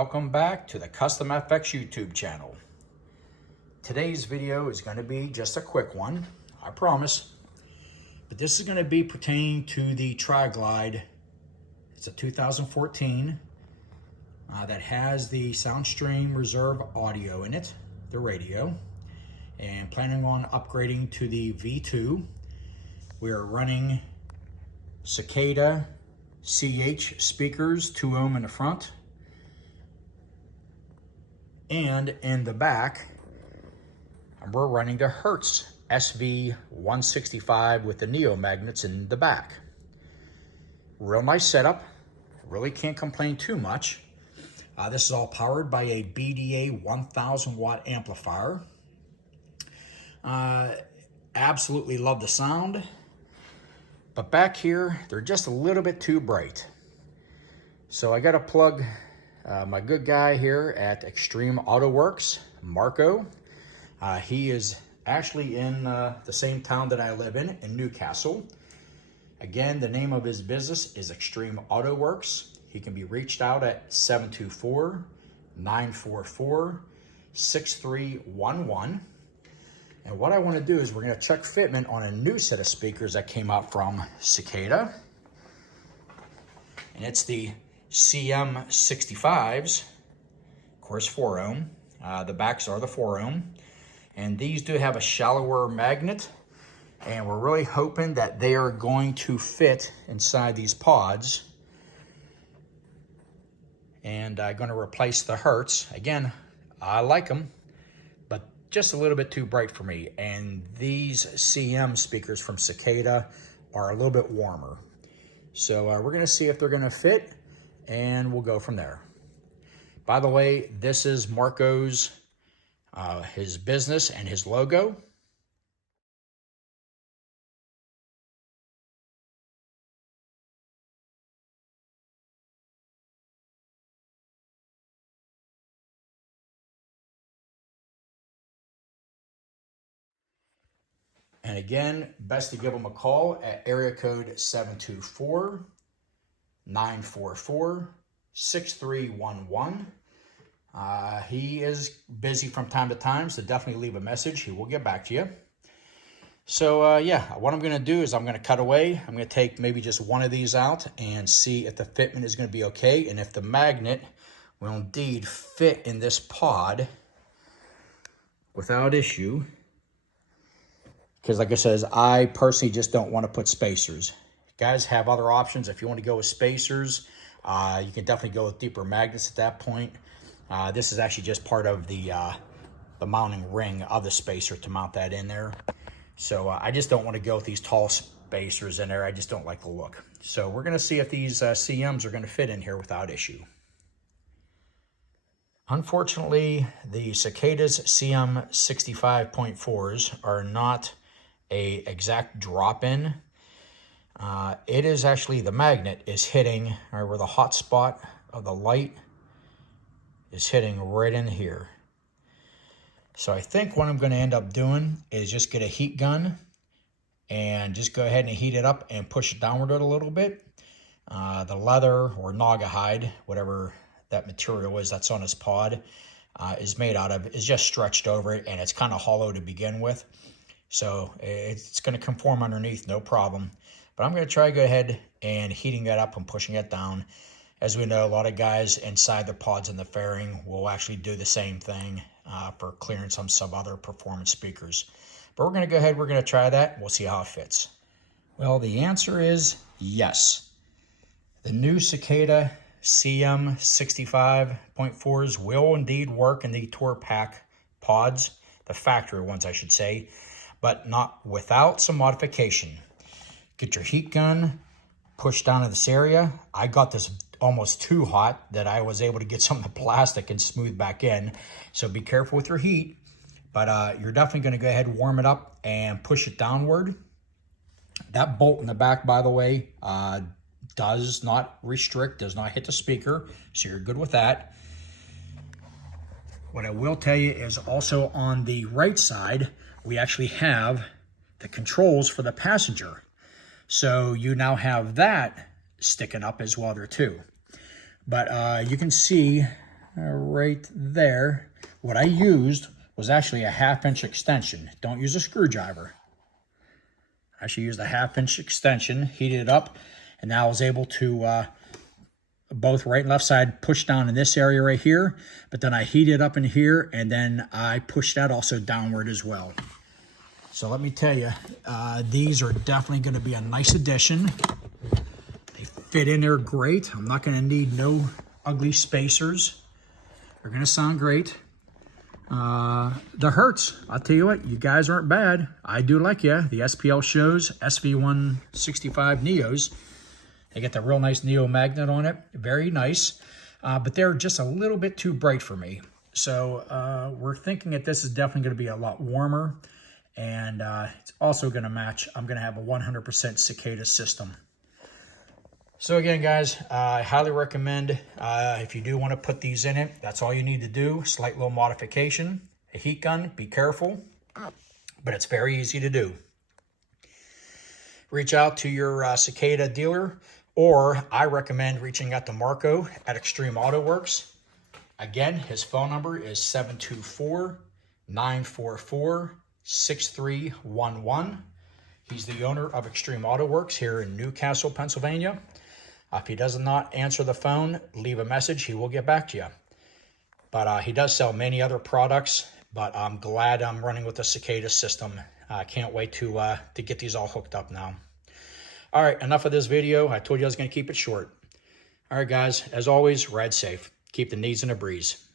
welcome back to the Custom FX YouTube channel. Today's video is going to be just a quick one, I promise. But this is going to be pertaining to the Tri-Glide. It's a 2014 that has the Soundstream Reserve audio in it, the radio. And planning on upgrading to the V2. We are running Cicada CH speakers, 2 ohm in the front. And in the back, we're running the Hertz SV165 with the Neo magnets in the back. Real nice setup. Really can't complain too much. This is all powered by a BDA 1000 watt amplifier. Absolutely love the sound. But back here, they're just a little bit too bright. So I got to plug my good guy here at Extreme Auto Works, Marco. He is actually in the same town that I live in Newcastle. Again, the name of his business is Extreme Auto Works. He can be reached out at 724-944-6311. And what I want to do is we're going to check fitment on a new set of speakers that came out from Cicada. And it's the CM65s, of course 4 ohm. The backs are the 4 ohm. And these do have a shallower magnet. And we're really hoping that they are going to fit inside these pods. And I'm going to replace the Hertz. Again, I like them, but just a little bit too bright for me. And these CM speakers from Cicada are a little bit warmer. So we're going to see if they're going to fit, and we'll go from there. By the way, this is Marco's, his business and his logo. And again, best to give them a call at area code 724-944-6311. He is busy from time to time, so definitely leave a message. He will get back to you. So yeah, what I'm going to do is I'm going to cut away. I'm going to take maybe just one of these out and see if the fitment is going to be okay, and if the magnet will indeed fit in this pod without issue. Because like I said, I personally just don't want to put spacers. Guys have other options. If you want to go with spacers, you can definitely go with deeper magnets at that point. This is actually just part of the mounting ring of the spacer to mount that in there. So I just don't want to go with these tall spacers in there. I just don't like the look. So we're going to see if these CMs are going to fit in here without issue. Unfortunately, the Cicadas CM65.4s are not a exact drop-in. It is actually, the magnet is hitting, or where the hot spot of the light is hitting right in here. So I think what I'm going to end up doing is just get a heat gun and just go ahead and heat it up and push it downward a little bit. The leather or naga hide, whatever that material is that's on this pod, is made out of, is just stretched over it, and it's kind of hollow to begin with. So it's going to conform underneath, no problem. But I'm going to try to go ahead and heating that up and pushing it down. As we know, a lot of guys inside the pods and the fairing will actually do the same thing for clearance on some other performance speakers. But we're going to go ahead, we're going to try that, and we'll see how it fits. Well, the answer is yes. The new Cicada CM65.4s will indeed work in the Tour Pack pods, the factory ones I should say, but not without some modification. Get your heat gun, push down in this area. I got this almost too hot that I was able to get some of the plastic and smooth back in. So be careful with your heat, but you're definitely going to go ahead and warm it up and push it downward. That bolt in the back, by the way, does not restrict, does not hit the speaker, so you're good with that. What I will tell you is also on the right side, we actually have the controls for the passenger. So you now have that sticking up as well there too. But you can see, right there. What I used was actually a 1/2-inch extension. Don't use a screwdriver. I actually used a 1/2-inch extension, heated it up, and now I was able to both right and left side push down in this area right here, but then I heated up in here, and then I pushed that also downward as well. So let me tell you, these are definitely going to be a nice addition. They fit in there great. I'm not going to need no ugly spacers. They're going to sound great. The Hertz, I'll tell you what, you guys aren't bad. I do like you. The SPL shows SV165 Neos. They get the real nice Neo magnet on it. Very nice. But they're just a little bit too bright for me. So we're thinking that this is definitely going to be a lot warmer. And it's also going to match. I'm going to have a 100% Cicada system. So again, guys, I highly recommend if you do want to put these in it, that's all you need to do. Slight little modification. A heat gun, be careful. But it's very easy to do. Reach out to your Cicada dealer, or I recommend reaching out to Marco at Extreme Auto Works. Again, his phone number is 724-944-6311. He's the owner of Extreme Auto Works here in Newcastle, Pennsylvania. If he does not answer the phone, leave a message. He will get back to you. But he does sell many other products, but I'm glad I'm running with the Cicada system. I can't wait to get these all hooked up now. All right, enough of this video. I told you I was going to keep it short. All right, guys, as always, ride safe. Keep the knees in a breeze.